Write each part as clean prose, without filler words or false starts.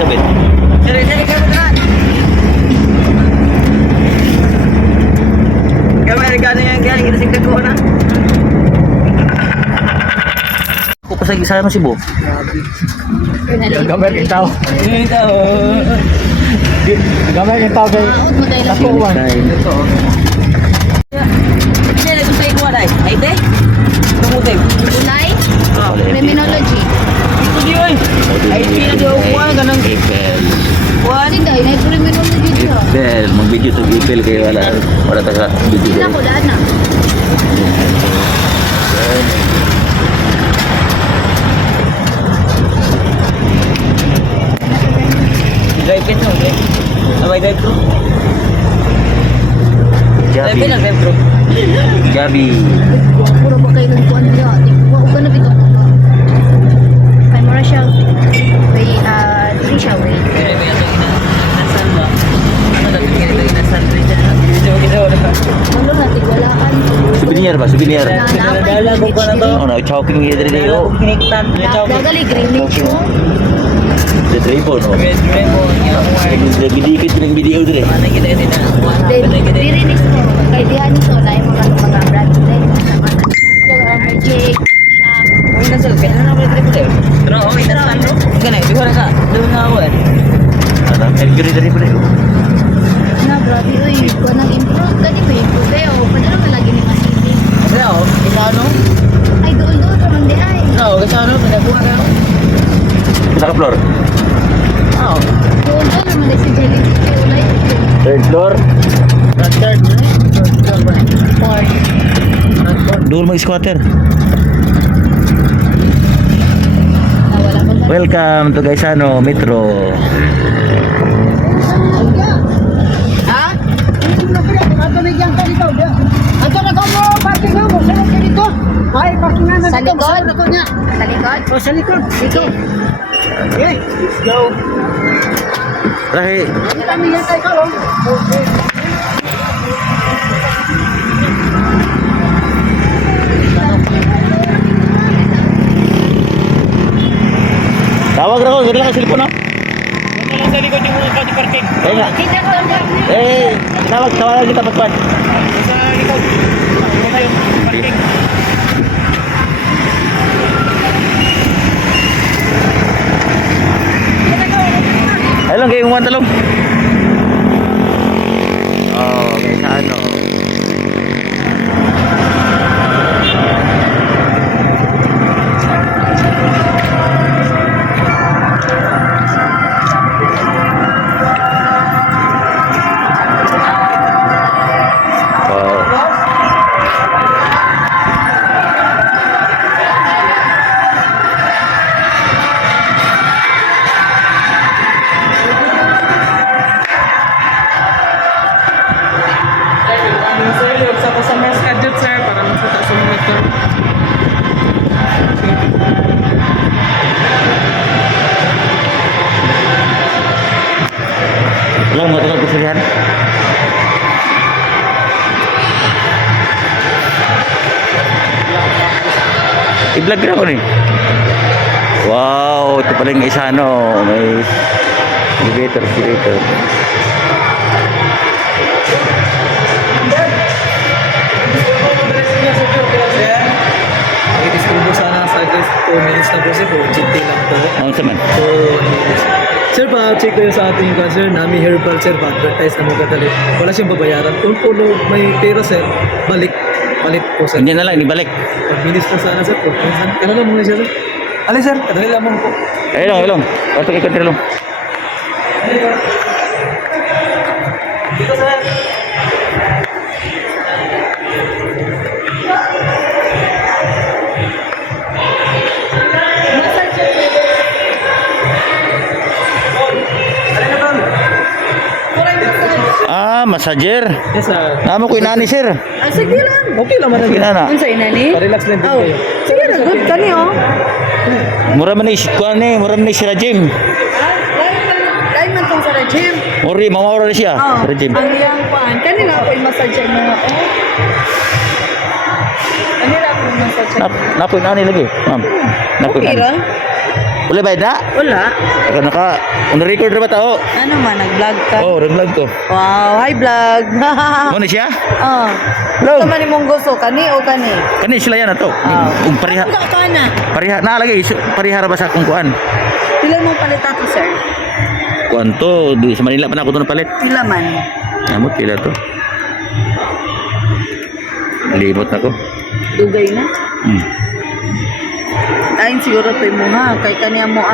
Elizabeth. Sari kamu kan. Kamera galing yang galing kita sing dako na. Ako pa sa gisaya mo si Bo. Gamay yung tao. Ito. Gamay yung tao kay Takuan. Sila gusto ko dai. Ay te. Tumutin. Ulay, criminology. Ito di oy. Ay pila di ko ganang Ipel. kuan. Kasi dahil na criminology siya. Ipel. Mag-video to Ipel kaya wala taga video. Sila ko daan na. Drive it no, drive. Away drive thru. Drive Gabi. na drive thru. Gabi. Puro ba kayo ng kuwan niya? Huwag ka na bitaw ko. Kay Mara siya. May, hindi siya, wait. Kaya may ato ina. Nasan ba? Ano dapat ganito inasan rin siya. Gidaw na ka. Ano natin, walaan. Souvenir ba? Souvenir. Dala ko pa na to. Oh, na-choking niya dito Dala dito. ko kiniktan. Dagali, Greenwich mo. The Dragon, no? Red mo. Bidikit ng video dito. Mana kita din na. Dirinis mo. Kay dihan ito, na yung mga brand din. RJ, Shop. Uy, nasal ka na naman trip tayo. Pero okay, nasan no? Ganay, di ko na ka. Doon nga ako eh. Ano? Mercury dito dito. Na, grabe, uy. Kuha ng improve. Gani ko improve eh. O, padala ka lagi ni Masini. Kasi ako, isa ano? Ay, doon, naman di ay. Oo, kasi ano, pinabuha ka. Sa floor. Oo. Doon, naman di si Jelly. Ulay. Third floor. Third, third ba? Fourth. Doon mag-squatter. Wala pa ba? Welcome to Gaisano Metro. Ha? Sa likod? Sa likod? Oh, sa likod. Dito. Okay, let's go. Rahi. Kami yan tayo ka, oh. Okay. Tawag na ko, ganda ka cellphone na. Sa likod yung mga body parking. Kaya nga. Kita ko lang. Tawag kita pagpan. Sa likod. Ito yung parking. Ay lang kayo umuwan talong. Oh, Gaisano. Wow. Sa customer schedule, sir, para makita sa monitor. Lang mo ito kusirihan. I-vlog na ako rin. Wow, ito pala yung isa no. May elevator. I-distribute sana sa just 2 minutes na po sir. GT lang po. Ano sa man? 2 minutes. Sir, pa-check ko yun sa ating sir. Nami Herbal sir. Pa-advertise na mo kadali. Wala siyang babayaran. Kung po may pera sir, balik po sir. Hindi na lang, ibalik. 5 minutes na sana sir. Ano na muna siya sir? Ali sir, kadali lamang po. Ilong. Pasok ikot ilong. Dito sir. Massager. Yes sir. Namo ko inani sir. Sige lang. Okay lang man. Kinana. Unsa inani? Pa-relax lang din Oh. kayo. Sige na, good kani oh. Mura man ni kuan ni, mura man ni si Rajim. Dai man tong sa gym. Ori mamawala na siya. Oh, Rajim. ang iyang paan. Kanina ako i-massage mo. Kanina ako i-massage. Napo inani lagi. Ma'am. Napo Okay inani. ra? Wala ba na? Wala. On record na ba tao? Ano man, nag-vlog ka? Oh, vlog ko. Wow, hi vlog. Ano siya? Oh. Hello. Ito man imong gusto, kani o kani? Kani sila yan ato. Ug pariha. Ang ka na. Pariha na lagi pariha ra ba sa akong kuan? Pila mong palit ato, sir? Kuan to, di sa Manila pa na ako to napalit. Pila man? Amot pila to. Limot na ko. Dugay na? Hmm. Ayin siguro to mo ha, kay kaniya mo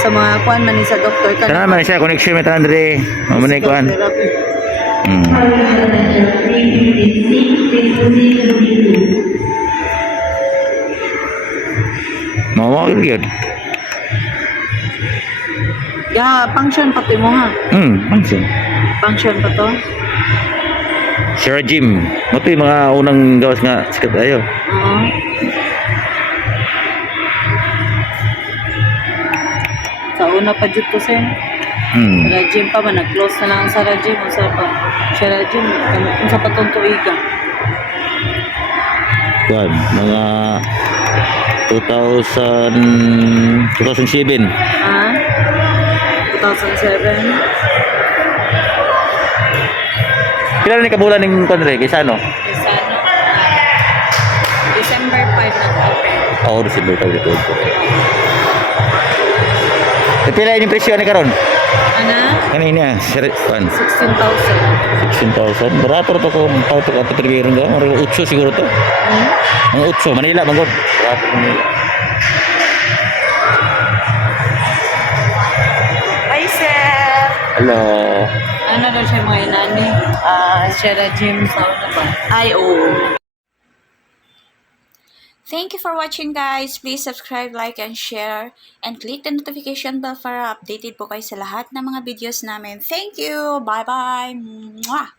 sa mga kuan man ni sa doktor Tanan man siya connection met Andre. Mamo ni kuan. Therapy. Hmm. Mamo gyud. Ya, function pa to mo ha. Mansion. Function pa to. Sarah Jim. Mo to yung mga unang gawas nga sikat ayo. Oo. Sa una pa dito sir. Sarah Jim pa man, nag-close na lang ang Sarah Jim. Unsa pa? Sarah Jim, unsa pa tong tuiga? Kuan, mga 2007. Ha? 2007? Kailan ni kabulan ning kuan re kay Sano? Is ano? December 5 nag-open. Oo, December tayo dito. Pila yung presyo ni karon? Ano? Kanina, sir, kuan. 16,000. 16,000. Barato to ko pauto ka to pirigero nga. Mga 8 siguro to. Mga 8 Manila manggod. Barato Manila. Hi, sir! Hello. Ano daw siya mga inani? Sarah Jim sa una ba? Ay, oo. Thank you for watching guys. Please subscribe, like, and share. And click the notification bell para updated po kayo sa lahat ng mga videos namin. Thank you! Bye-bye! Mwah!